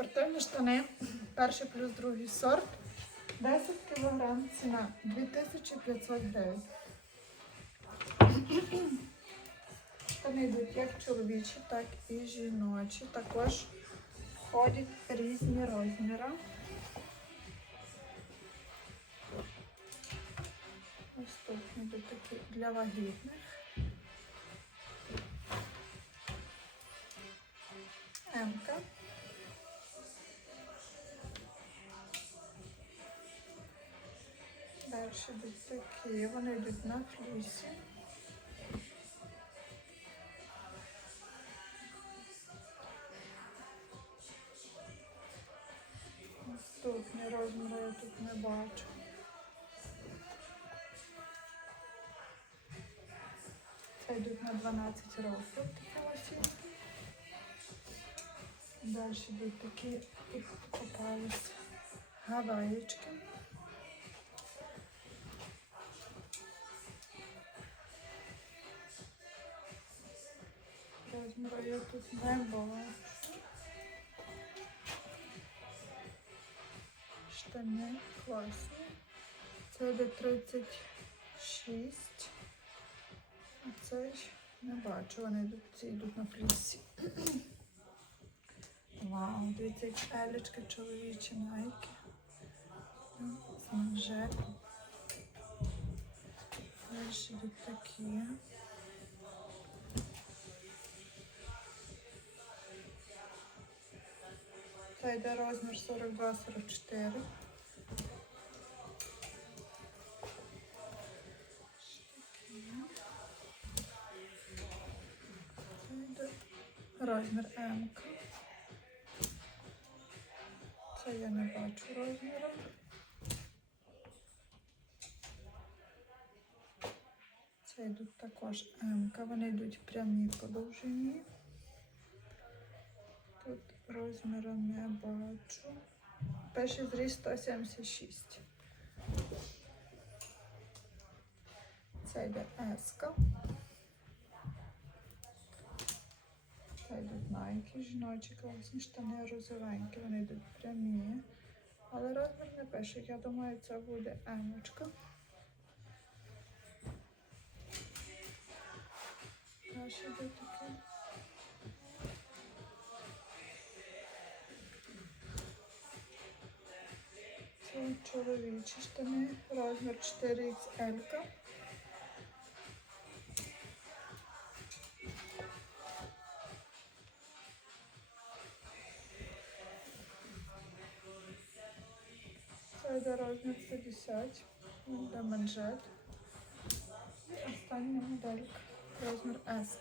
Спортивні штани, перший плюс другий сорт, 10 кг ціна 2500 гривень. Штани йдуть як чоловічі, так і жіночі. Також входять різні розміри. Ось тут йдуть такі для вагітних. Емка. Далі йдуть такі, вони йдуть на флісі. Наступні розміри я тут не бачу. Це йдуть на 12 років такі лосінки. Далі йдуть такі і попались гаваєчки. Тут не бачу. Штани класні. Це до 36. А це ж не бачу. Вони йдуть, ці йдуть на флісі. Вау, дивіться, які елечки чоловічі найки. З манжетом. Далі йдуть такі. Це йде розмір 42-44. Це йде розмір М. Це я не бачу розміру. Це йдуть також М. Вони йдуть прямі по довжині. Тут розміру не бачу. Перший зріст 176. Це йде еска. Це йдуть найки, жіночі класні штани розовенькі, вони йдуть прямі. Але розмір не пише. Я думаю, це буде емочка. Далі йдуть такі. Чоловічі штани, розмір 4XL. Це йде розмір 50, де манжет. І остання моделька, розмір S.